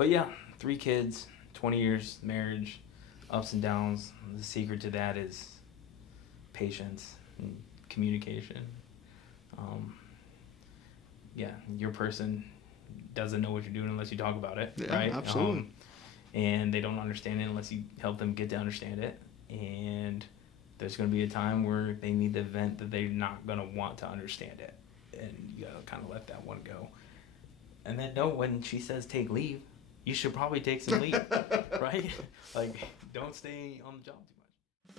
But yeah, 3 kids, 20 years marriage, ups and downs. The secret to that is patience and communication. Um, yeah, your person doesn't know what you're doing unless you talk about it, Yeah, right? absolutely. And they don't understand it unless you help them get to understand it. And there's going to be a time where they need the vent that they're not going to want to understand it. And you got to kind of let that one go. And then know when she says take leave, you should probably take some leave, right? Like, don't stay on the job too much.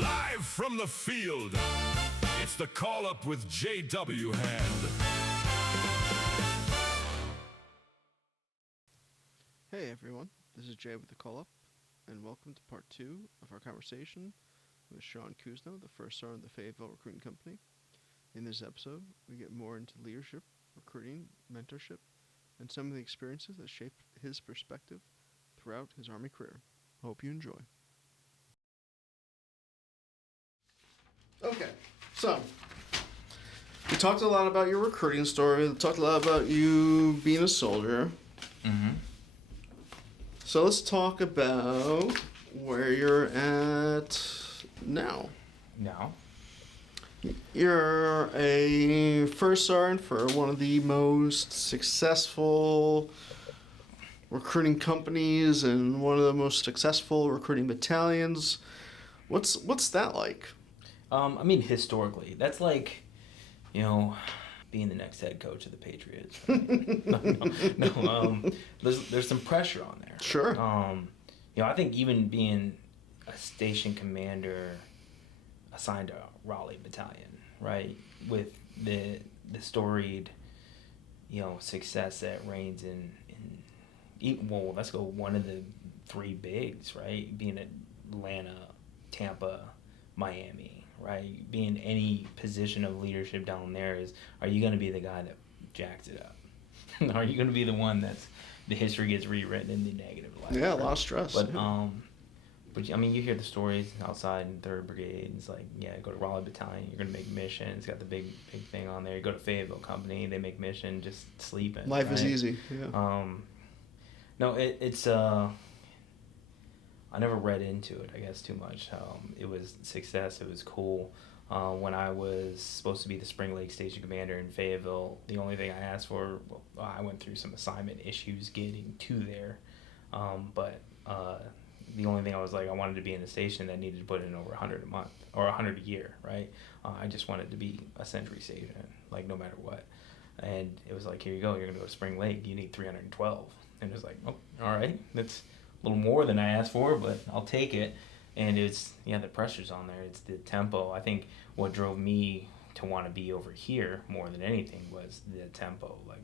Live from the field, it's the call-up with J.W. Hand. Hey everyone, this is Jay with the call-up, and welcome to part 2 of our conversation with Sean Cousino, the first star in the Fayetteville Recruiting Company. In this episode, we get more into leadership, recruiting, mentorship, and some of the experiences that shaped his perspective throughout his Army career. Hope you enjoy. Okay, so we talked a lot about your recruiting story. We talked a lot about you being a soldier. Mm-hmm. So let's talk about where you're at now. Now? You're a first sergeant for one of the most successful recruiting companies and one of the most successful recruiting battalions. What's that like? I mean, historically, that's like, being the next head coach of the Patriots. Right? No. There's some pressure on there. Sure. I think even being a station commander assigned to Raleigh Battalion, right, with the storied, success that reigns in let's go one of the 3 bigs, right, being Atlanta, Tampa, Miami, right, being any position of leadership down there are you going to be the guy that jacks it up? Are you going to be the one that's the history gets rewritten in the negative light? Yeah, a lot of stress. But I mean, you hear the stories outside in 3rd Brigade. It's like, go to Raleigh Battalion, you're going to make mission. It's got the big thing on there. You go to Fayetteville Company, they make mission, just sleeping. Life right? is easy. Yeah. No, it's I never read into it, I guess, too much. It was success. It was cool. When I was supposed to be the Spring Lake Station Commander in Fayetteville, the only thing I asked for, I went through some assignment issues getting to there. But the only thing I was like, I wanted to be in a station that needed to put in over 100 a month or 100 a year, right? I just wanted to be a sentry station, like no matter what. And it was like, here you go, you're going to go to Spring Lake, you need 312. And it was like, oh, all right, that's a little more than I asked for, but I'll take it. And it's, the pressure's on there. It's the tempo. I think what drove me to want to be over here more than anything was the tempo. Like,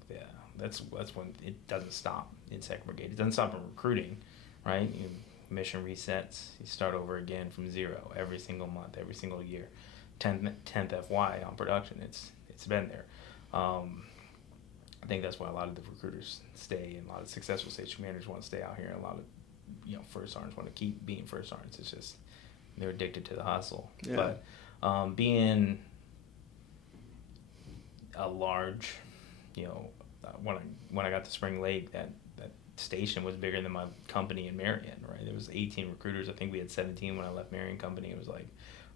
that's when it doesn't stop in 2nd Brigade. It doesn't stop in recruiting, right? Mission resets. You start over again from 0 every single month, every single year. 10th FY on production. It's been there. I think that's why a lot of the recruiters stay, and a lot of successful station commanders want to stay out here, and a lot of first sergeants want to keep being first sergeants. It's just they're addicted to the hustle. Yeah. But being a large, when I got to Spring Lake, that station was bigger than my company in Marion, right? There was 18 recruiters. I think we had 17 when I left Marion Company. It was like,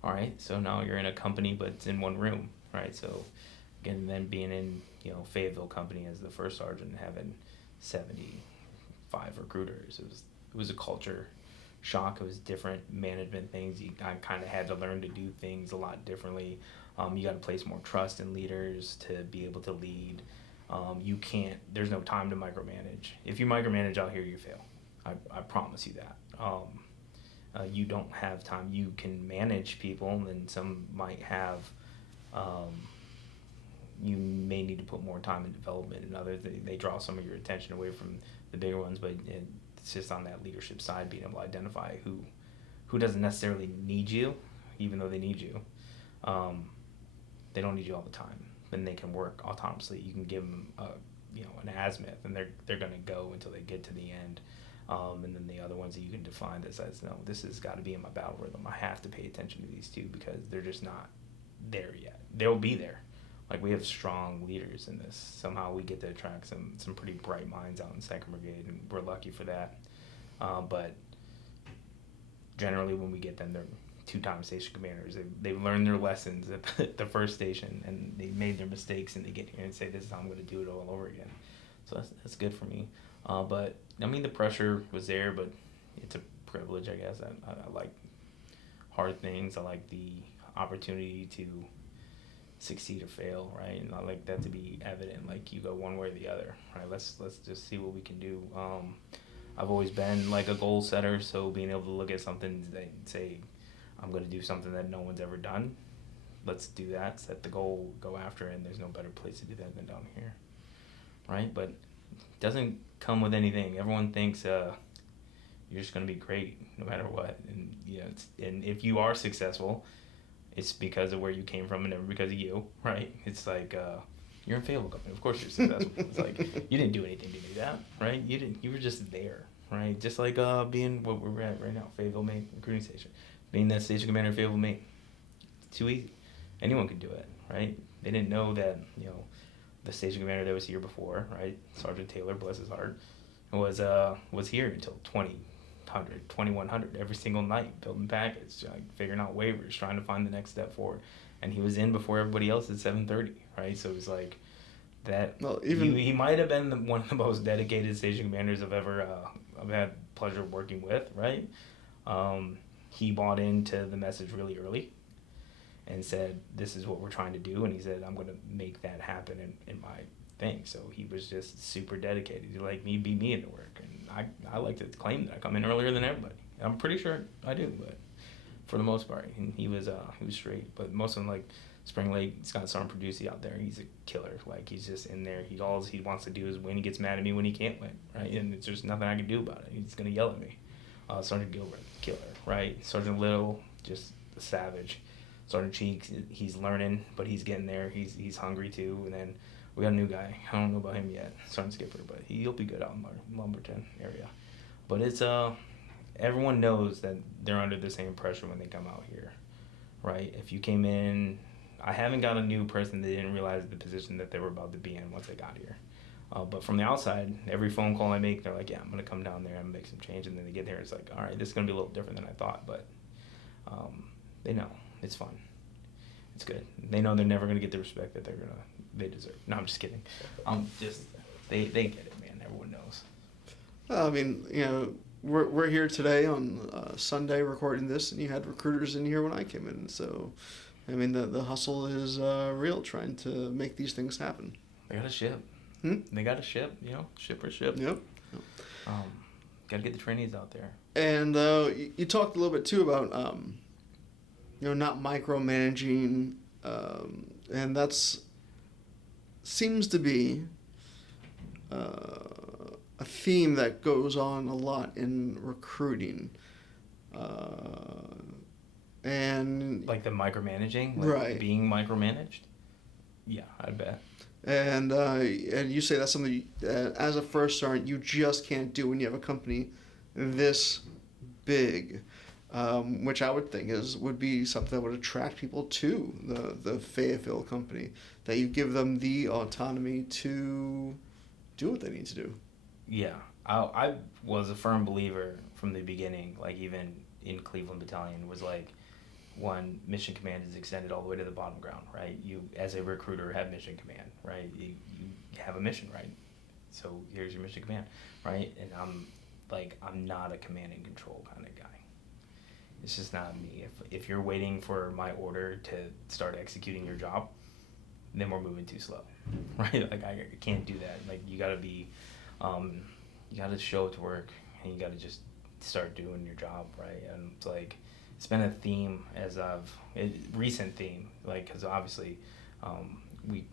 all right, so now you're in a company, but it's in one room, right? So again, then being in Fayetteville Company as the first sergeant and having 75 recruiters, it was a culture shock. It was different management things. I kind of had to learn to do things a lot differently. You got to place more trust in leaders to be able to lead. There's no time to micromanage. If you micromanage out here, you fail. I promise you that. You don't have time. You can manage people, and some might have, you may need to put more time in development, and others, they draw some of your attention away from the bigger ones, but it's just on that leadership side, being able to identify who doesn't necessarily need you, even though they need you. They don't need you all the time, and they can work autonomously. You can give them an azimuth, and they're going to go until they get to the end. And then the other ones that you can define that says, no, this has got to be in my battle rhythm. I have to pay attention to these two because they're just not there yet. They'll be there, Like, we have strong leaders in this. Somehow we get to attract some pretty bright minds out in 2nd Brigade, and we're lucky for that. But generally when we get them, they're 2-time station commanders. They've learned their lessons at the first station, and they made their mistakes, and they get here and say, this is how I'm going to do it all over again. So that's good for me. But, I mean, the pressure was there, but it's a privilege, I guess. I like hard things. I like the opportunity to succeed or fail, right? And I like that to be evident, like you go one way or the other, right? Let's just see what we can do. I've always been like a goal setter, so being able to look at something and say, I'm going to do something that no one's ever done. Let's do that. Set the goal, go after it, and there's no better place to do that than down here, right? But it doesn't come with anything. Everyone thinks you're just going to be great no matter what, and and if you are successful, it's because of where you came from and never because of you, right? It's like you're in Fayetteville Company. Of course you're successful. It's like you didn't do anything to do that, right? You were just there, right? Just like being what we're at right now, Fayetteville, Maine Recruiting Station. Being that station commander in Fayetteville, Maine. It's too easy. Anyone could do it, right? They didn't know that, the station commander that was here before, right? Sergeant Taylor, bless his heart, was here until 2100 every single night, building packets, figuring out waivers, trying to find the next step forward. And he was in before everybody else at 7:30, right? So it was like that. Well, he might have been one of the most dedicated station commanders I've had pleasure working with, right? He bought into the message really early and said, this is what we're trying to do. And he said, I'm going to make that happen in my thing. So he was just super dedicated. He like me, beat me into work. And I like to claim that I come in earlier than everybody. I'm pretty sure I do, but for the most part, and he was straight. But most of them, like Spring Lake, Scott Sergeant Producy out there, he's a killer. Like, he's just in there. All he wants to do is win. He gets mad at me when he can't win, right? And there's just nothing I can do about it. He's going to yell at me. Sergeant Gilbert, killer, right? Sergeant Little, just a savage. Sergeant Cheeks, he's learning, but he's getting there. He's hungry too. And then we got a new guy. I don't know about him yet, Sergeant Skipper, but he'll be good out in Lumberton area. But it's everyone knows that they're under the same pressure when they come out here, right? If you came in, I haven't got a new person that didn't realize the position that they were about to be in once they got here. But from the outside, every phone call I make, they're like, yeah, I'm going to come down there and make some change. And then they get there, it's like, all right, this is going to be a little different than I thought. But they know. It's fun. It's good. They know they're never going to get the respect that they deserve. No, I'm just kidding. They get it, man. Everyone knows. I mean, we're here today on Sunday recording this, and you had recruiters in here when I came in. So, I mean, the hustle is real, trying to make these things happen. They got a ship. They got a ship, ship or ship. Yep. Got to get the trainees out there. And you talked a little bit too about not micromanaging, and that's seems to be a theme that goes on a lot in recruiting. And like the micromanaging, right? Being micromanaged. Yeah, I bet. And you say that's something as a first sergeant you just can't do when you have a company this big, which I would think would be something that would attract people to the Fayetteville Company, that you give them the autonomy to do what they need to do. Yeah, I was a firm believer from the beginning, like even in Cleveland Battalion, was like, one, mission command is extended all the way to the bottom ground, right? You, as a recruiter, have mission command, right? You have a mission, right? So here's your mission command, right? And I'm not a command and control kind of guy. It's just not me. If you're waiting for my order to start executing your job, then we're moving too slow, right? Like, I can't do that. Like, you gotta be, you gotta show it to work, and you gotta just start doing your job, right? And it's like, it's been a theme recent theme, like, because obviously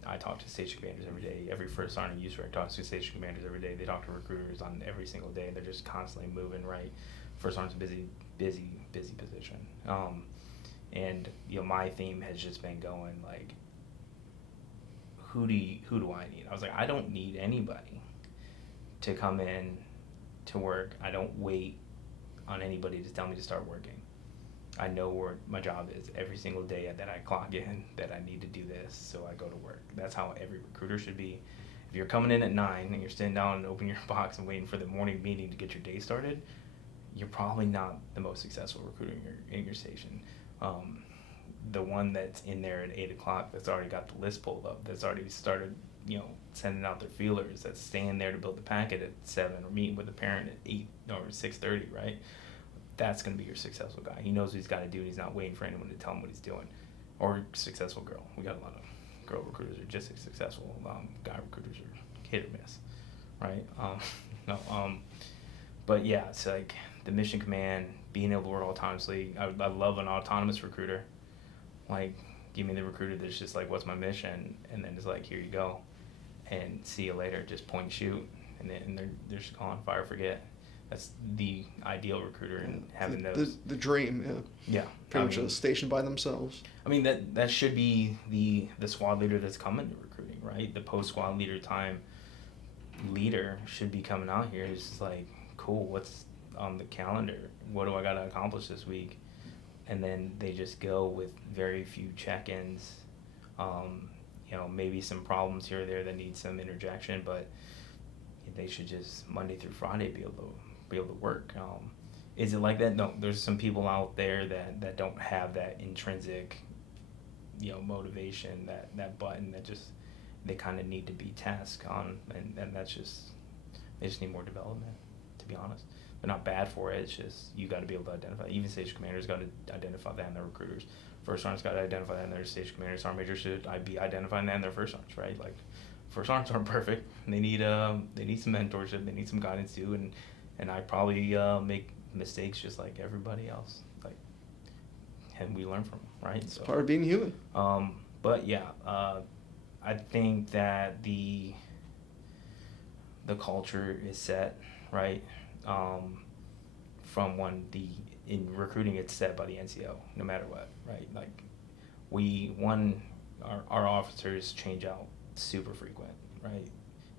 I talk to station commanders every day. Every first sergeant USREC talks to station commanders every day. They talk to recruiters on every single day, and they're just constantly moving, right? First sergeant's busy position. And my theme has just been going like, who do I need? I was like, I don't need anybody to come in to work. I don't wait on anybody to tell me to start working. I know where my job is every single day that I clock in, that I need to do this, so I go to work. That's how every recruiter should be. If you're coming in at 9 and you're sitting down and opening your box and waiting for the morning meeting to get your day started, you're probably not the most successful recruiter in your station. The one that's in there at 8 o'clock, that's already got the list pulled up, that's already started, sending out their feelers, that's staying there to build the packet at 7 or meeting with a parent at 8 or 6:30, right? That's going to be your successful guy. He knows what he's got to do, and he's not waiting for anyone to tell him what he's doing. Or successful girl. We got a lot of girl recruiters are just as successful. Guy recruiters are hit or miss, right? But yeah, it's like the mission command, being able to work autonomously. I love an autonomous recruiter. Like, give me the recruiter that's just like, what's my mission? And then it's like, here you go. And see you later. Just point and shoot. And then they're just gone, fire, forget. That's the ideal recruiter, and having those. The dream, yeah. Yeah. Pretty much a station by themselves. I mean, that should be the squad leader that's coming to recruiting, right? The post-squad leader time leader should be coming out here. It's just like, cool, what's on the calendar? What do I got to accomplish this week? And then they just go with very few check-ins. Maybe some problems here or there that need some interjection, but they should just Monday through Friday be able to work. Is it like that? No, there's some people out there that don't have that intrinsic, motivation, that button that just, they kind of need to be tasked on, and that's just, they just need more development, to be honest. They're not bad for it. It's just, you got to be able to identify. Even station commanders got to identify that in their recruiters. First sergeants got to identify that in their station commanders. Sergeant majors should be identifying that in their first sergeants, right? Like, first sergeants aren't perfect. They need some mentorship. They need some guidance too. And I probably make mistakes just like everybody else. Like, and we learn from them, right? It's part of being human. But yeah, I think that the culture is set, right? From when in recruiting, it's set by the NCO, no matter what, right? Like, our officers change out super frequent, right?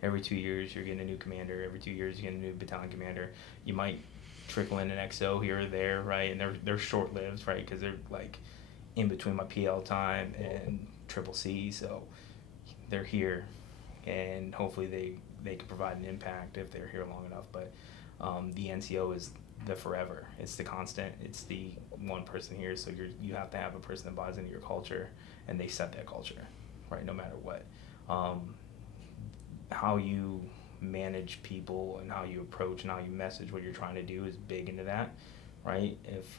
Every 2 years you're getting a new commander. Every 2 years you're getting a new battalion commander. You might trickle in an XO here or there, right? And they're short-lived, right? Because they're like in between my PL time and Triple C, so they're here, and hopefully they can provide an impact if they're here long enough. But the NCO is the forever. It's the constant. It's the one person here, so you have to have a person that buys into your culture, and they set that culture, right? No matter what. How you manage people and how you approach and how you message what you're trying to do is big into that, right? If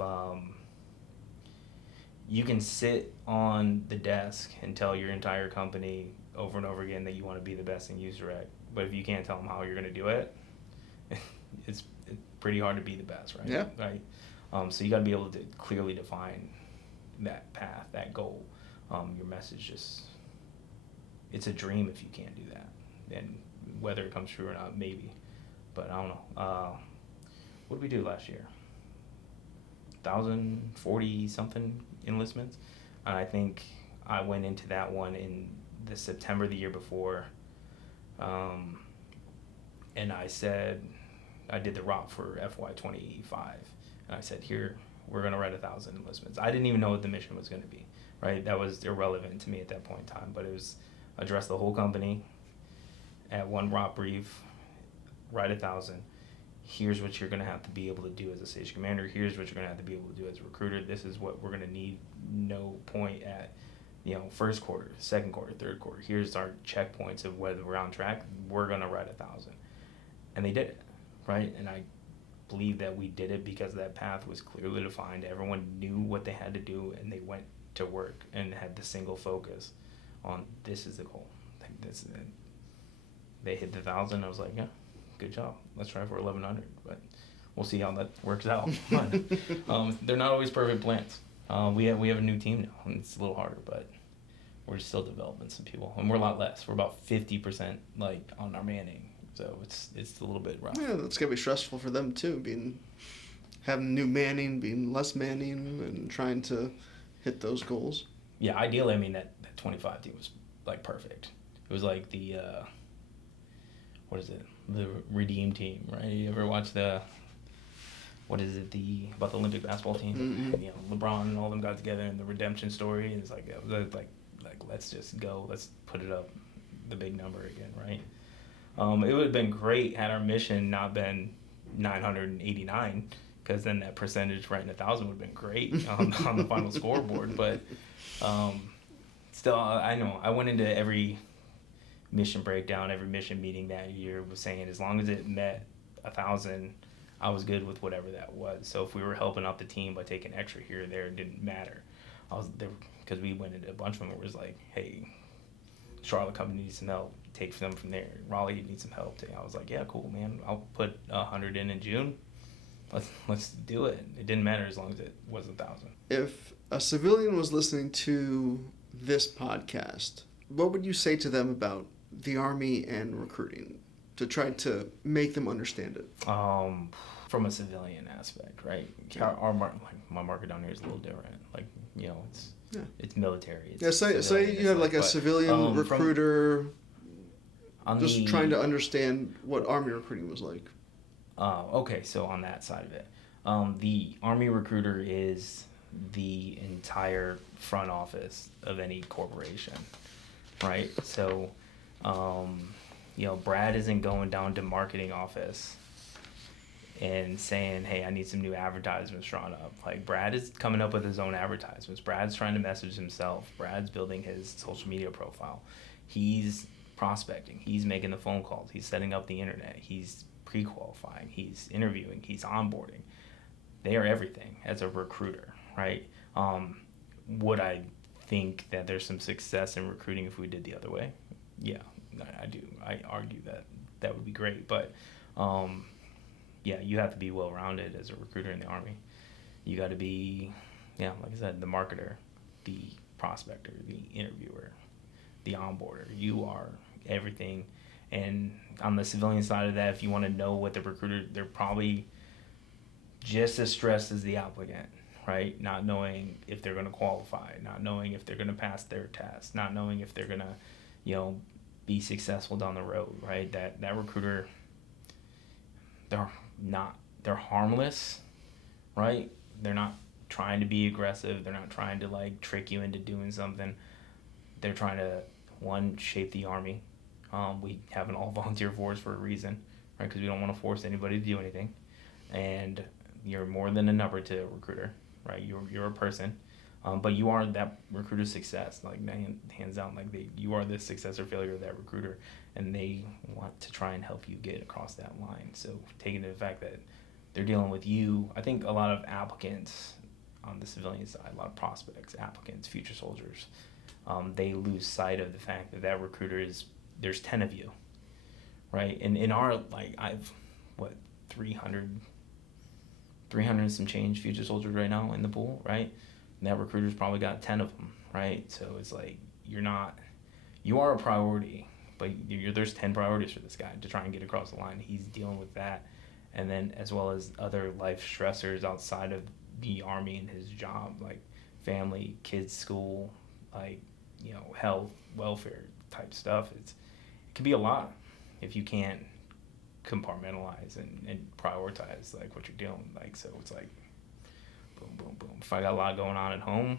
you can sit on the desk and tell your entire company over and over again that you want to be the best in user direct, but if you can't tell them how you're going to do it, it's pretty hard to be the best, right? Yeah. Right. So you got to be able to clearly define that path, that goal. Your message it's a dream if you can't do that. And whether it comes true or not, maybe. But I don't know. What did we do last year? 1,040 something enlistments. And I think I went into that one in the September the year before. And I said, I did the ROP for FY25. And I said, here, we're going to write 1,000 enlistments. I didn't even know what the mission was going to be, right? That was irrelevant to me at that point in time. But it was address the whole company at one ROP brief, write 1,000. Here's what you're going to have to be able to do as a station commander. Here's what you're going to have to be able to do as a recruiter. This is what we're going to need. No point at, first quarter, second quarter, third quarter. Here's our checkpoints of whether we're on track. We're going to write 1,000. And they did it, right? And I believe that we did it because that path was clearly defined. Everyone knew what they had to do, and they went to work and had the single focus on this is the goal. Like this, they hit the 1,000. I was like, yeah, good job. Let's try for 1,100. But we'll see how that works out. They're not always perfect plans. We have a new team now, and it's a little harder, but we're still developing some people, and we're a lot less. We're about 50% like on our manning, so it's a little bit rough. Yeah, that's gonna be stressful for them too, having new manning, being less manning, and trying to hit those goals. Yeah, ideally, I mean that 25 team was like perfect. It was like the what is it? The Redeem team, right? You ever watch the what is it, about the Olympic basketball team? Mm-hmm. And, LeBron and all them got together in the redemption story, and it's like, let's just go, let's put it up the big number again, right? It would have been great had our mission not been 989, because then that percentage right in 1,000 would have been great on the final scoreboard. But still, I know I went into every mission breakdown, every mission meeting that year was saying as long as it met 1,000, I was good with whatever that was. So if we were helping out the team by taking extra here or there, it didn't matter. I was there because we went into a bunch of them where it was like, hey, Charlotte company needs some help. Take them from there. Raleigh needs some help. I was like, yeah, cool, man. I'll put 100 in June. Let's do it. It didn't matter as long as it was 1,000. If a civilian was listening to this podcast, what would you say to them about the Army and recruiting to try to make them understand it? From a civilian aspect, right? Yeah. My market down here is a little different. It's military. It's say you had like a civilian recruiter trying to understand what Army recruiting was like. Okay, so on that side of it, the Army recruiter is the entire front office of any corporation, right? So, Brad isn't going down to marketing office and saying, hey, I need some new advertisements drawn up. Like, Brad is coming up with his own advertisements. Brad's trying to message himself. Brad's building his social media profile. He's prospecting. He's making the phone calls. He's setting up the internet. He's pre-qualifying. He's interviewing. He's onboarding. They are everything as a recruiter, right? Would I think that there's some success in recruiting if we did the other way? Yeah, I do. I argue that would be great. But, you have to be well-rounded as a recruiter in the Army. You got to be, like I said, the marketer, the prospector, the interviewer, the onboarder. You are everything. And on the civilian side of that, if you want to know what the recruiter, they're probably just as stressed as the applicant, right? Not knowing if they're going to qualify, not knowing if they're going to pass their test, not knowing if they're going to, be successful down the road, right? That recruiter, they're harmless, right? They're not trying to be aggressive. They're not trying to trick you into doing something. They're trying to, one, shape the Army. We have an all-volunteer force for a reason, right? Because we don't want to force anybody to do anything. And you're more than a number to a recruiter, right? You're a person, but you are that recruiter's success. Hands down, you are the success or failure of that recruiter, and they want to try and help you get across that line. So taking the fact that they're dealing with you, I think a lot of applicants on the civilian side, a lot of prospects, applicants, future soldiers, they lose sight of the fact that recruiter there's 10 of you, right? And in our, I've, 300 and some change future soldiers right now in the pool, right? And that recruiter's probably got 10 of them, right? So it's you are a priority, but there's 10 priorities for this guy to try and get across the line. He's dealing with that. And then as well as other life stressors outside of the Army and his job, like family, kids, school, health, welfare type stuff. It can be a lot if you can't compartmentalize and prioritize what you're dealing with. So it's boom, boom, boom. If I got a lot going on at home,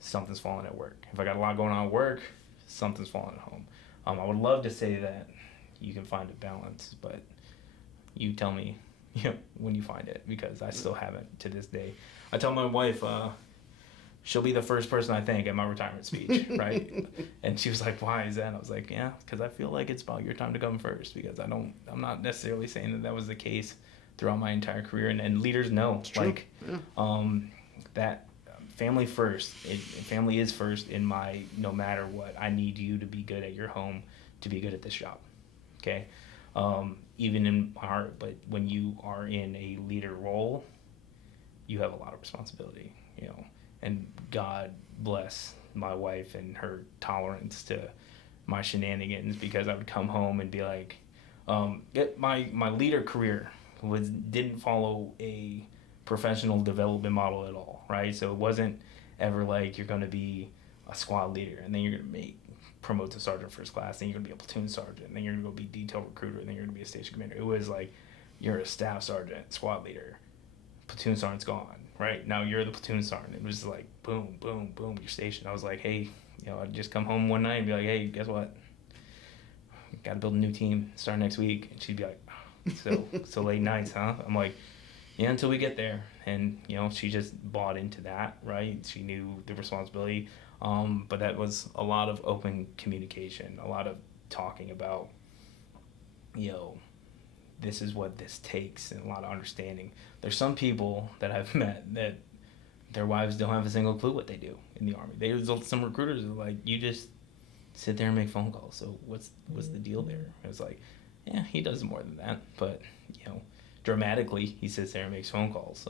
something's falling at work. If I got a lot going on at work, something's falling at home. I would love to say that you can find a balance, but you tell me, when you find it, because I still haven't to this day. I tell my wife, she'll be the first person I thank at my retirement speech, right? And she was like, why is that? And I was like, yeah, because I feel like it's about your time to come first, because I'm not necessarily saying that was the case throughout my entire career. And leaders know, that family first, family is first in my, no matter what, I need you to be good at your home, to be good at this job, okay? Even in my heart, but when you are in a leader role, you have a lot of responsibility, and God bless my wife and her tolerance to my shenanigans, because I would come home and be like, my leader career didn't follow a professional development model at all, right? So it wasn't ever you're going to be a squad leader and then you're going to promote to sergeant first class, then you're going to be a platoon sergeant, then you're going to go be detail recruiter, and then you're going to be a station commander. It was you're a staff sergeant, squad leader, platoon sergeant's gone, right? Now you're the platoon sergeant. It was like, boom, boom, boom, you're stationed. I was like, hey, I'd just come home one night and be like, hey, guess what? Got to build a new team, start next week. And she'd be like, so late nights, huh? I'm like, yeah, until we get there. And, she just bought into that, right? She knew the responsibility. But that was a lot of open communication, a lot of talking about, this is what this takes, and a lot of understanding. There's some people that I've met that their wives don't have a single clue what they do in the Army. There's some recruiters who are like, you just sit there and make phone calls. So what's the deal there? It was like, yeah, he does more than that. But, dramatically, he sits there and makes phone calls.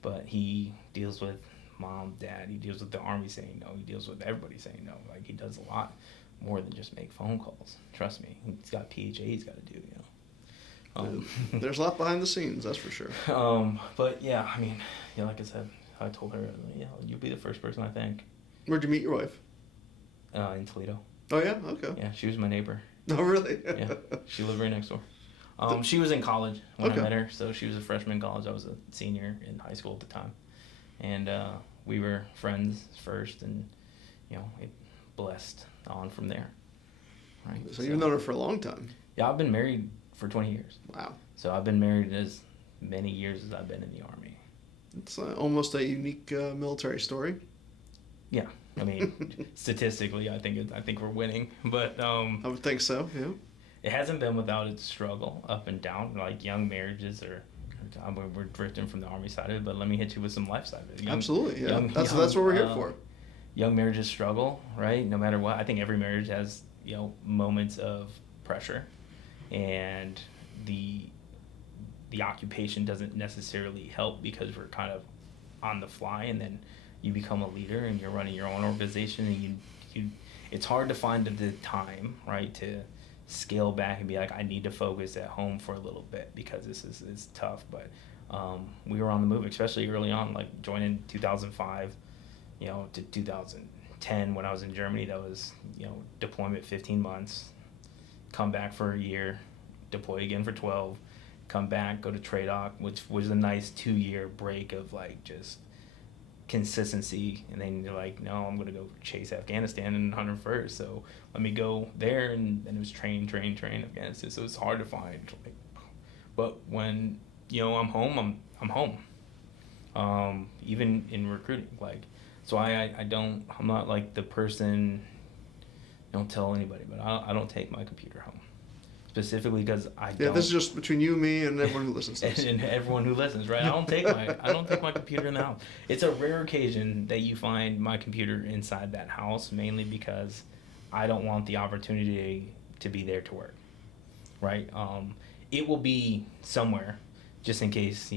But he deals with mom, dad. He deals with the Army saying no. He deals with everybody saying no. Like, he does a lot more than just make phone calls. Trust me. He's got PHA he's got to do, There's a lot behind the scenes, that's for sure. But, yeah, I mean, like I said, I told her, you'll be the first person I thank. Where'd you meet your wife? In Toledo. Oh, yeah? Okay. Yeah, she was my neighbor. Oh, really? Yeah, she lived right next door. She was in college when I met her, so she was a freshman in college. I was a senior in high school at the time. And we were friends first, and, it blessed on from there. Right? So you've known her for a long time. Yeah, I've been married for 20 years. Wow. So I've been married as many years as I've been in the Army. It's almost a unique military story. Yeah. I mean, statistically, I think we're winning. But I would think so, yeah. It hasn't been without its struggle, up and down. Like, young marriages we're drifting from the Army side of it, but let me hit you with some life side of it. Absolutely, yeah. That's what we're here for. Young marriages struggle, right? No matter what. I think every marriage has, moments of pressure, and the occupation doesn't necessarily help because we're kind of on the fly, and then you become a leader and you're running your own organization, and you it's hard to find the time, right, to scale back and be like, I need to focus at home for a little bit because this is tough. But we were on the move, especially early on, like joining 2005, to 2010 when I was in Germany. That was, deployment 15 months, come back for a year, deploy again for 12, come back, go to TRADOC, which was a nice 2-year break of like just consistency. And then you're like, no, I'm going to go chase Afghanistan in 101st. So let me go there. And then it was train Afghanistan. So it's hard to find. Like, but when, I'm home, I'm home. Even in recruiting, like, so I'm not like the person, don't tell anybody, but I don't take my computer home. Specifically because I don't. Yeah, this is just between you, me, and everyone who listens to this. and everyone who listens, right? I don't take my computer in the house. It's a rare occasion that you find my computer inside that house, mainly because I don't want the opportunity to be there to work, right? It will be somewhere, just in case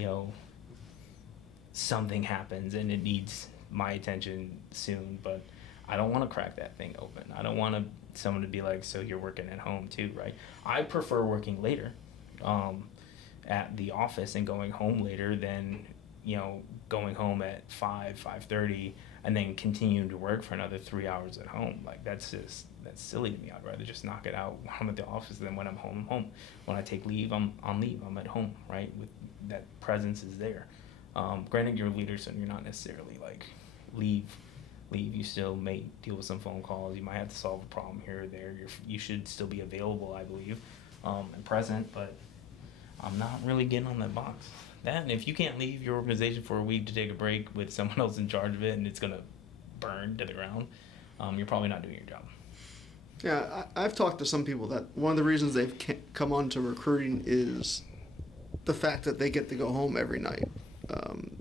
something happens and it needs my attention soon. But I don't want to crack that thing open. I don't want someone to be like, so you're working at home too, right? I prefer working later at the office and going home later than, going home at 5:30 and then continuing to work for another 3 hours at home. Like, that's silly to me. I'd rather just knock it out when I'm at the office than when I'm home. I'm home. When I take leave, I'm on leave. I'm at home, right? With that presence is there. Granted, you're a leader, so you're not necessarily like leave. You still may deal with some phone calls. You might have to solve a problem here or there. You should still be available, I believe, and present. But I'm not really getting on that box. That, and if you can't leave your organization for a week to take a break with someone else in charge of it, and it's gonna burn to the ground, you're probably not doing your job. Yeah, I've talked to some people that one of the reasons they've come on to recruiting is the fact that they get to go home every night.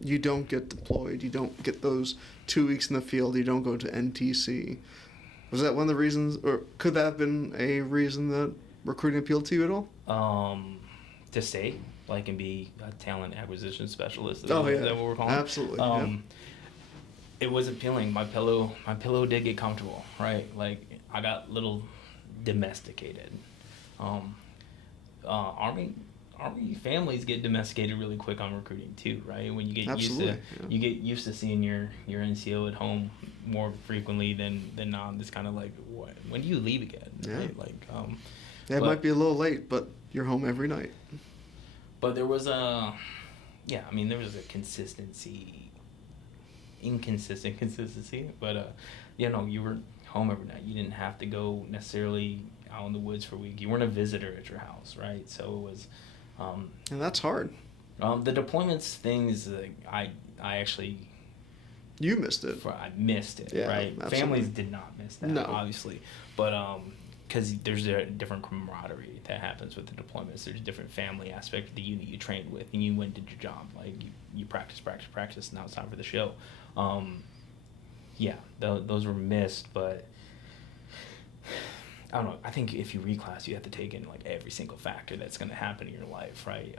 You don't get deployed. You don't get those 2 weeks in the field. You don't go to NTC. Was that one of the reasons, or could that have been a reason that recruiting appealed to you at all? To stay, like, and be a talent acquisition specialist. Is that what we're calling? Absolutely. It was appealing. My pillow did get comfortable, right? Like, I got a little domesticated. Army families get domesticated really quick on recruiting too, right? When you get you get used to seeing your NCO at home more frequently than not. It's kind of like, what? When do you leave again? Yeah. Right? Like, it might be a little late, but you're home every night. But there was yeah, I mean, there was a inconsistent consistency, but you were home every night. You didn't have to go necessarily out in the woods for a week. You weren't a visitor at your house, right? So it was, And that's hard. the deployments things. I actually You missed it. I missed it, Yeah, right? absolutely. Families did not miss that, No. obviously, but because there's a different camaraderie that happens with the deployments. There's a different family aspect of the unit you trained with, and you went and did your job. Like you practice. Now it's time for the show. Yeah, those were missed, but I don't know. I think if you reclass, you have to take in like every single factor that's going to happen in your life, right?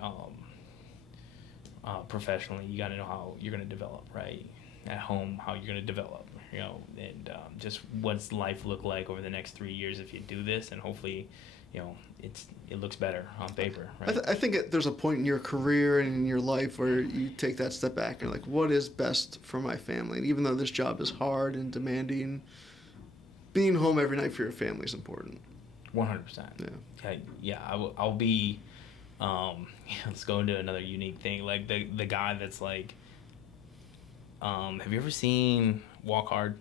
Professionally, you got to know how you're going to develop, right? At home, how you're going to develop, and just what's life look like over the next 3 years if you do this, and hopefully, it looks better on paper, right? I think there's a point in your career and in your life where you take that step back and you're like, what is best for my family? And even though this job is hard and demanding, being home every night for your family is important. 100%. Yeah. Yeah. I'll be. Let's go into another unique thing. Like the guy that's like. Have you ever seen Walk Hard?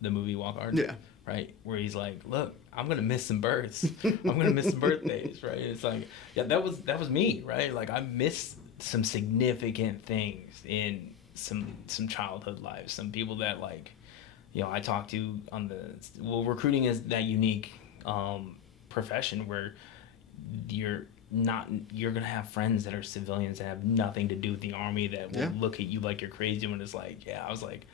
The movie Walk Hard? Yeah. Right? Where he's like, look, I'm gonna miss some births. I'm gonna miss some birthdays, right? It's like, yeah, that was me, right? Like I missed some significant things in some childhood lives. Some people that like, I talk to recruiting is that unique profession where you're gonna have friends that are civilians that have nothing to do with the Army that will look at you like you're crazy when it's like, I was like,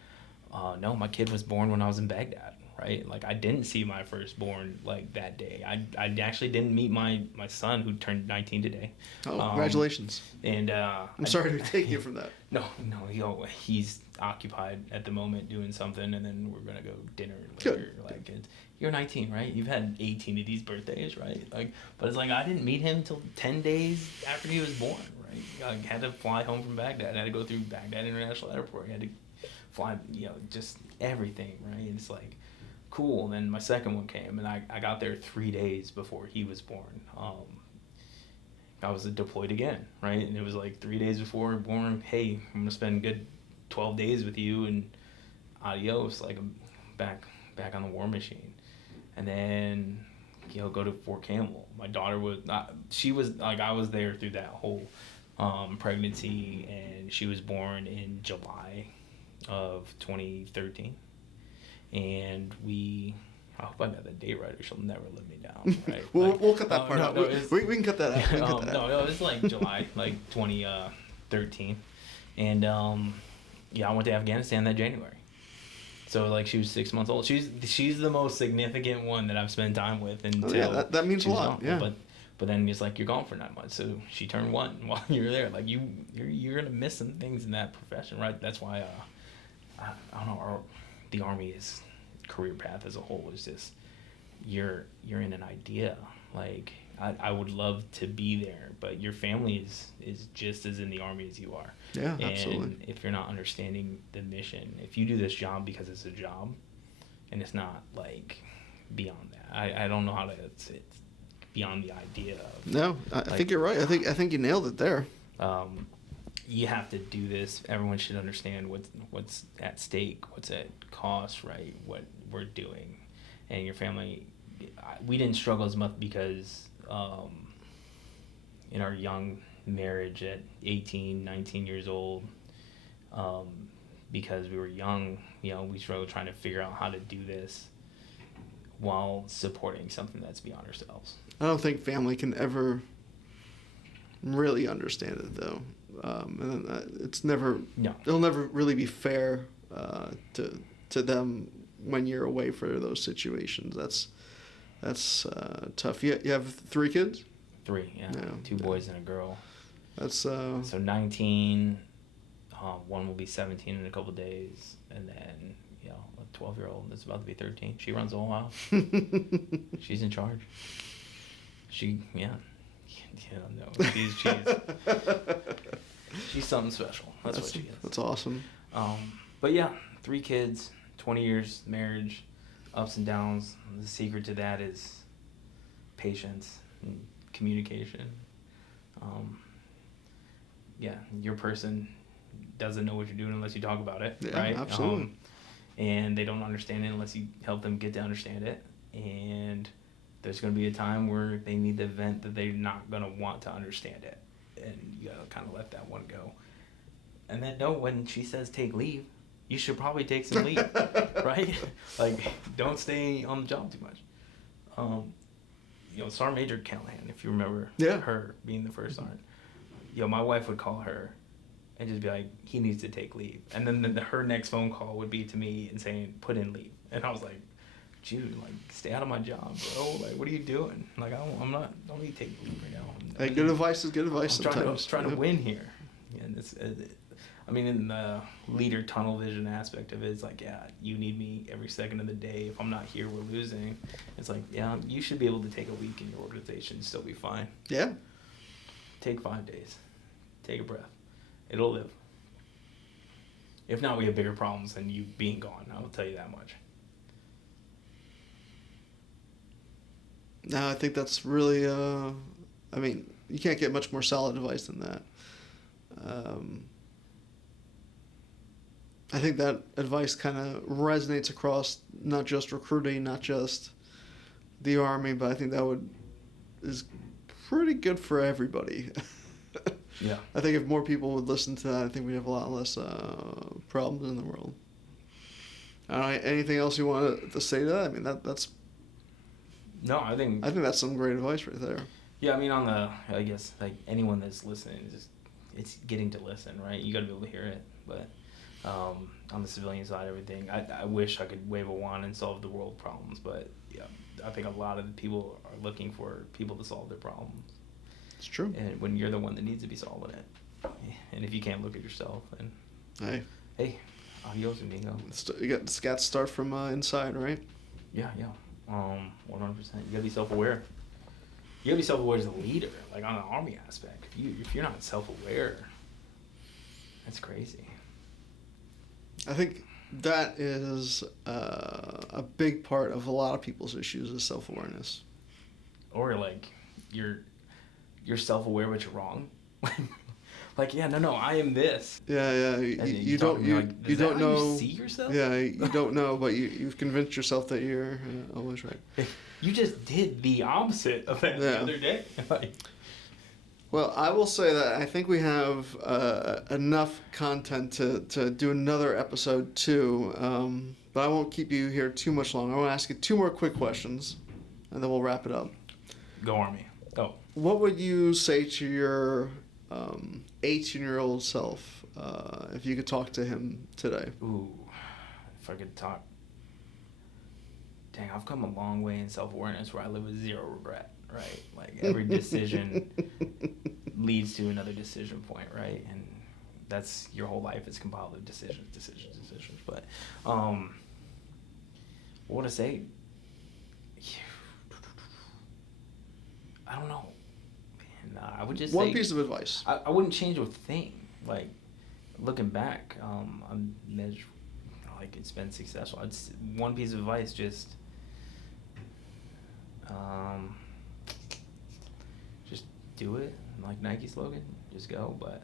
no, my kid was born when I was in Baghdad, right? Like I didn't see my firstborn like that day. I actually didn't meet my son who turned 19 today. Oh, congratulations. And I'm sorry to take you from that. No, he's occupied at the moment doing something, and then we're gonna go dinner later. Good. Like you're 19, right? You've had 18 of these birthdays, right? Like, but it's like I didn't meet him till 10 days after he was born, right? I had to fly home from Baghdad. I had to go through Baghdad International Airport. I had to fly, just everything, right? And it's like, cool. And then my second one came, and I got there 3 days before he was born. I was deployed again, right? And it was like 3 days before born, hey, I'm gonna spend a good 12 days with you, and adios. Like I'm back on the war machine. And then go to Fort Campbell. My daughter was not. She was like I was there through that whole pregnancy, and she was born in July of 2013. And I hope I got the date right, or she'll never let me down. Right? we'll cut that part out. No, we can cut that out. No, it's like July, like 2013, and I went to Afghanistan that January. So like she was 6 months old. She's the most significant one that I've spent time with until that means a lot. Gone. Yeah. But then it's like you're gone for 9 months. So she turned 1 while you were there. Like you're gonna miss some things in that profession, right? That's why I don't know. The Army's career path as a whole is just you're in an idea. Like I would love to be there, but your family is just as in the Army as you are. Yeah, and absolutely. If you're not understanding the mission, if you do this job because it's a job, and it's not like beyond that, I don't know how to. It's beyond the idea of. No, I think you're right. I think you nailed it there. You have to do this. Everyone should understand what's at stake, what's at cost, right? What we're doing, and your family. We didn't struggle as much because in our young marriage at 18, 19 years old, because we were young, we struggled trying to figure out how to do this while supporting something that's beyond ourselves. I don't think family can ever really understand it, though. It's never. No. It'll never really be fair to them when you're away for those situations. That's tough. You have 3 kids? 3, yeah. 2 boys and a girl. That's So 19, one will be 17 in a couple days, and then a 12-year-old that's about to be 13. She runs the whole house. She's in charge. No, she's something special. That's what she is. That's awesome. But yeah, 3 kids, 20 years marriage, ups and downs. The secret to that is patience and communication. yeah, your person doesn't know what you're doing unless you talk about it, Yeah, right? absolutely. And they don't understand it unless you help them get to understand it. And there's going to be a time where they need the vent that they're not going to want to understand it. And you got to kind of let that one go. And then know when she says take leave, you should probably take some leave, right? Like, don't stay on the job too much. Sergeant Major Callahan, if you remember her being the first sergeant. My wife would call her and just be like, he needs to take leave. And then her next phone call would be to me and saying, put in leave. And I was like, dude, like, stay out of my job, bro. Like, what are you doing? Like, don't need to take leave right now. Hey, good advice is good advice I'm sometimes. trying to win here. And in the leader tunnel vision aspect of it, it's like, yeah, you need me every second of the day. If I'm not here, we're losing. It's like, yeah, you should be able to take a week in your organization and still be fine. Yeah. Take 5 days. Take a breath. It'll live. If not, we have bigger problems than you being gone. I will tell you that much. No, I think that's really, you can't get much more solid advice than that. I think that advice kind of resonates across not just recruiting, not just the Army, but I think that is pretty good for everybody. Yeah. I think if more people would listen to that, I think we'd have a lot less problems in the world. Anything else you want to say to that? I mean, that's. No, I think that's some great advice right there. Yeah, I mean, I guess, like, anyone that's listening, it's getting to listen, right? You got to be able to hear it. But on the civilian side, everything, I wish I could wave a wand and solve the world problems. But, yeah, I think a lot of the people are looking for people to solve their problems. It's true. And when you're the one that needs to be solving it. And if you can't look at yourself, then... Hey, adios, amigo. You got to start from inside, right? Yeah. 100%. You gotta be self-aware. You gotta be self-aware as a leader, like on the Army aspect. If you're not self-aware, that's crazy. I think that is a big part of a lot of people's issues is self-awareness. Or like you're self-aware but you're wrong. Like, yeah, no, I am this. Yeah. You don't know. You see yourself? Yeah, you don't know, but you've convinced yourself that you're always right. You just did the opposite of that the other day. Well, I will say that I think we have enough content to do another episode too, but I won't keep you here too much longer. I want to ask you 2 more quick questions, and then we'll wrap it up. Go Army. Go. What would you say to your 18-year-old self if you could talk to him today? Ooh, if I could talk. Dang, I've come a long way in self-awareness where I live with 0 regret, right? Like, every decision leads to another decision point, right? And that's your whole life is compiled of decisions. But what would I say? I don't know. Man, I would just One say, piece of advice. I wouldn't change a thing. Like, looking back, it's been successful. One piece of advice, just do it. Like Nike slogan, just go. But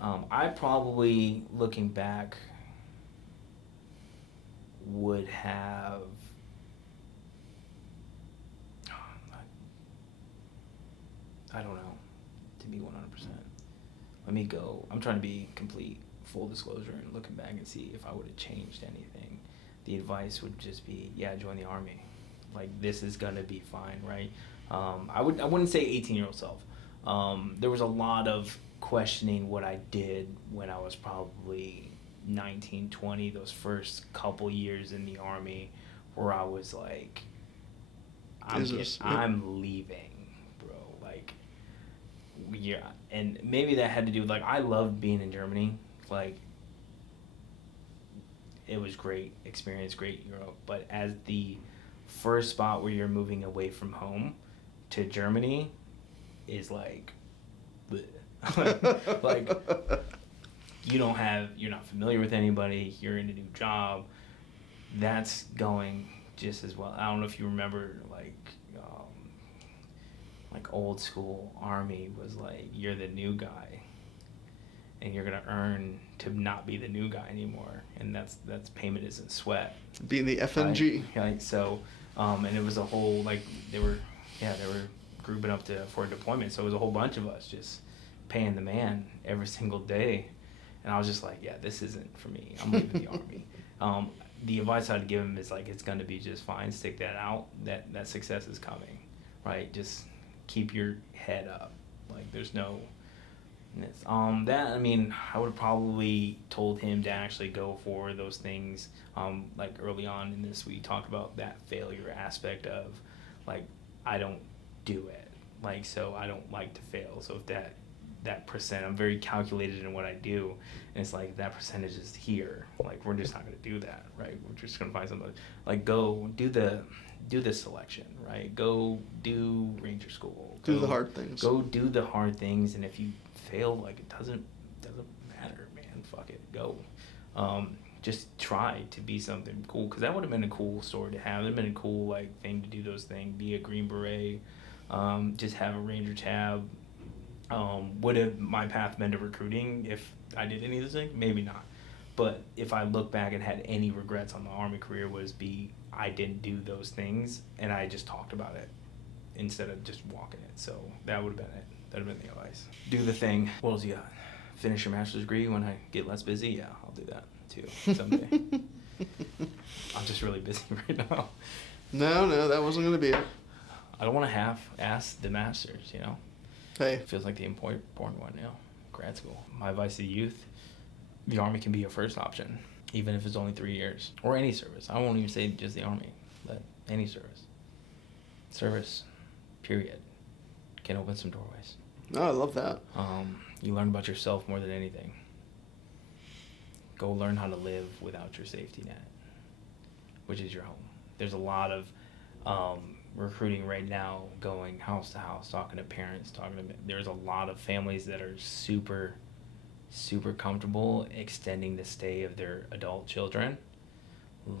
I probably, looking back, would have I don't know, to be 100%. Let me go. I'm trying to be complete, full disclosure, and looking back and see if I would have changed anything. The advice would just be, join the Army. Like, this is gonna be fine, right? I wouldn't say 18-year-old self. There was a lot of questioning what I did when I was probably 19, 20, those first couple years in the Army, where I was like, I'm leaving, bro. Like, yeah. And maybe that had to do with, like, I loved being in Germany. Like, it was great experience, great Europe. But as the first spot where you're moving away from home to Germany is like, bleh. Like, you're not familiar with anybody, you're in a new job. That's going just as well. I don't know if you remember, like old school Army was like, you're the new guy. and you're gonna earn to not be the new guy anymore, and that's payment isn't sweat. Being the FNG. Right? So, and it was a whole like they were grouping up for deployment, so it was a whole bunch of us just paying the man every single day, and I was just like, yeah, this isn't for me. I'm leaving the Army. The advice I'd give him is like, it's gonna be just fine. Stick that out. That success is coming, right? Just keep your head up. Like there's no. I mean, I would have probably told him to actually go for those things. Like early on in this, we talked about that failure aspect of, like, I don't do it. Like, so I don't like to fail. So if that percent, I'm very calculated in what I do, and it's like that percentage is here. Like we're just not gonna do that, right? We're just gonna find somebody. Like go do the selection, right? Go do Ranger School. Do the hard things. Go do the hard things, and if you fail, like it doesn't matter, man. Fuck it, go. Just try to be something cool, because that would have been a cool story to have. It'd been a cool like thing to do those things. Be a Green Beret, just have a Ranger tab. Would have my path been to recruiting if I did any of those things? Maybe not. But if I look back and had any regrets on my Army career, I didn't do those things, and I just talked about it instead of just walking it. So that would have been it. That would have been the advice. Do the thing. What else you got? Finish your master's degree when I get less busy? Yeah, I'll do that too someday. I'm just really busy right now. No, that wasn't going to be it. I don't want to half-ass the master's, you know? Hey. It feels like the important one, you know? Grad school. My advice to the youth, the Army can be your first option, even if it's only 3 years. Or any service. I won't even say just the Army, but any service. Service, period, can open some doorways. Oh, I love that. You learn about yourself more than anything. Go learn how to live without your safety net, which is your home. There's a lot of recruiting right now, going house to house, talking to parents, there's a lot of families that are super, super comfortable extending the stay of their adult children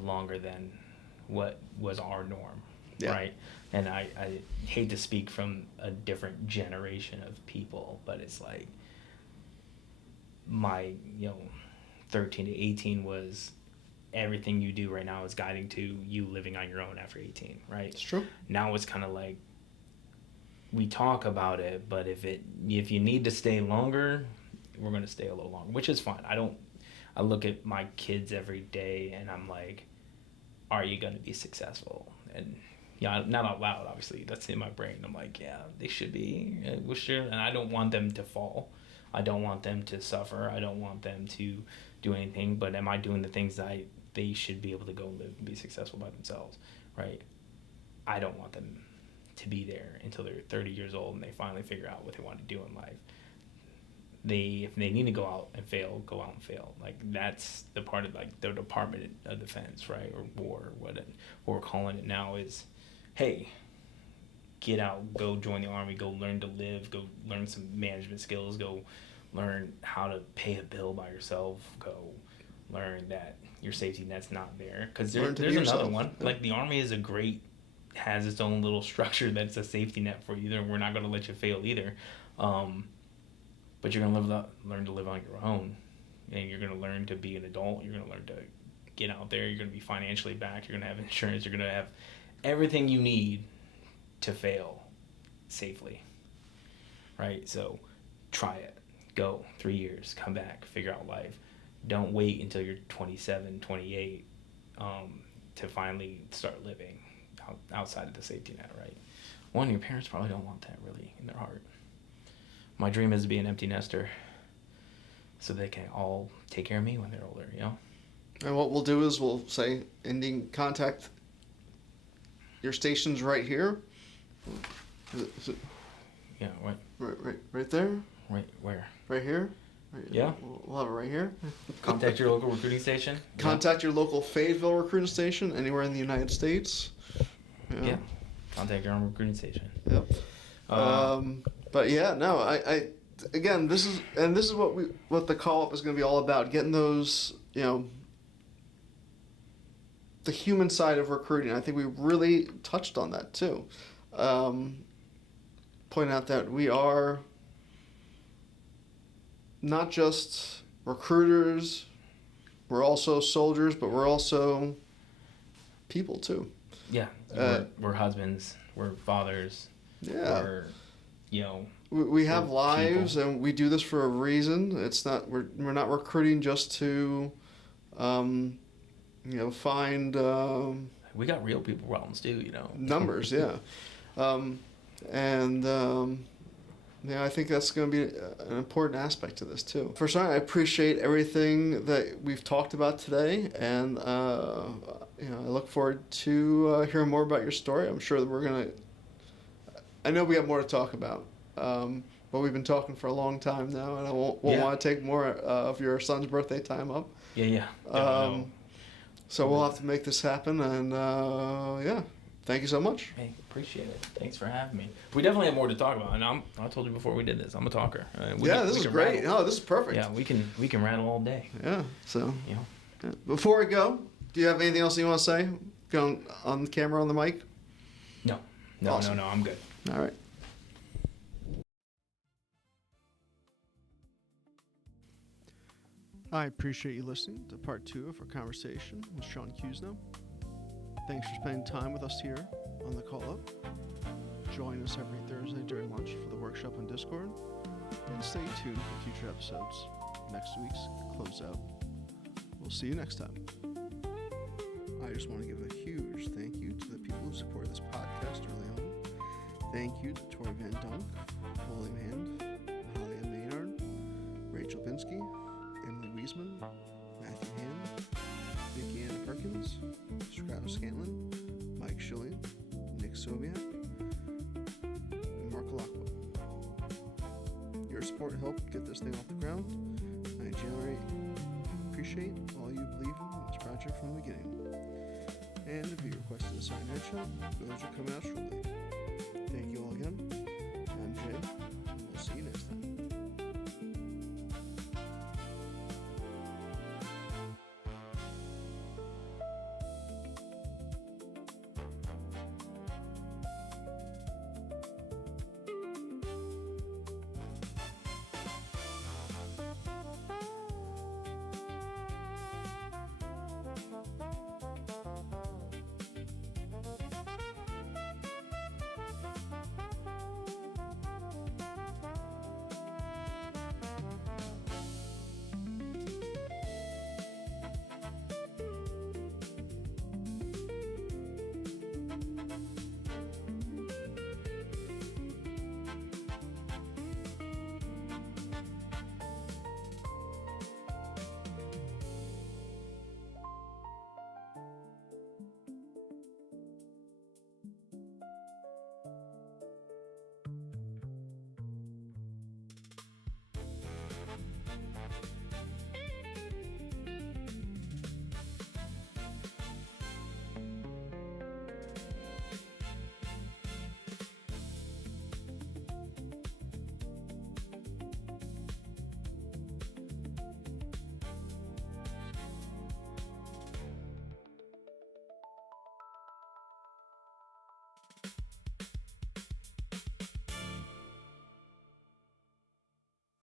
longer than what was our norm, right? And I hate to speak from a different generation of people, but it's like my 13 to 18 was everything you do right now is guiding to you living on your own after 18, right? It's true. Now it's kind of like we talk about it, but if you need to stay longer, we're going to stay a little longer, which is fine. I look at my kids every day and I'm like, are you going to be successful? And not out loud, obviously. That's in my brain. I'm like, yeah, they should be. And I don't want them to fall. I don't want them to suffer. I don't want them to do anything. But am I doing the things that they should be able to go live and be successful by themselves, right? I don't want them to be there until they're 30 years old and they finally figure out what they want to do in life. If they need to go out and fail, go out and fail. Like that's the part of like the Department of Defense, right, or war, what we're calling it now is, hey, get out, go join the Army, go learn to live, go learn some management skills, go learn how to pay a bill by yourself, go learn that your safety net's not there. Because there's another one. Yeah. Like the Army has its own little structure that's a safety net for you. We're not going to let you fail either. But you're going to learn to live on your own. And you're going to learn to be an adult. You're going to learn to get out there. You're going to be financially backed. You're going to have insurance. You're going to have everything you need to fail safely. Right? So try it. Go 3 years. Come back. Figure out life. Don't wait until you're 27, 28 to finally start living outside of the safety net, right? One, your parents probably don't want that really in their heart. My dream is to be an empty nester so they can all take care of me when they're older, you know? And what we'll do is we'll say ending contact. Your station's right here. Is it? Yeah, what? Right there? Right where? Right here? Right, yeah. We'll have it right here. Contact your local recruiting station. Contact your local Fayetteville Recruiting Station anywhere in the United States. Yeah. Contact your own recruiting station. Yep. But yeah, no, I again, this is what the call-up is going to be all about, getting those, the human side of recruiting. I think we really touched on that too. Point out that we are not just recruiters, we're also soldiers, but we're also people too. Yeah, we're husbands, we're fathers. Yeah. We're, we have lives, people. and we do this for a reason. It's not we're not recruiting just to, find. We got real people problems too, Numbers, yeah. I think that's going to be an important aspect to this too. First, I appreciate everything that we've talked about today, and I look forward to hearing more about your story. I'm sure that I know we have more to talk about, but we've been talking for a long time now, and I won't want to take more of your son's birthday time up. Yeah. So we'll have to make this happen, and thank you so much. Hey, appreciate it. Thanks for having me. We definitely have more to talk about, and I told you before we did this, I'm a talker. This is great. Rattle. No, this is perfect. Yeah, we can rattle all day. Yeah. So. Yeah. Before we go, do you have anything else you want to say? Going on the camera, on the mic? No. Awesome. No, I'm good. All right. I appreciate you listening to part 2 of our conversation with Sean Cousino. Thanks for spending time with us here on the Call Up. Join us every Thursday during lunch for the workshop on Discord, and stay tuned for future episodes. Next week's closeout. We'll see you next time. I just want to give a huge thank you to the people who supported this podcast early on. Thank you to Tori Van Dunk, William Hand, Mahalia Maynard, Rachel Binsky, Emily Wiesman, Matthew Hand, Vicki Ann Perkins, Scrap Scantlin, Mike Schillian, Nick Soviak, and Mark Lacqua. Your support helped get this thing off the ground, and I genuinely appreciate all you believe in this project from the beginning. And if you requested a signed headshot, those are coming out shortly.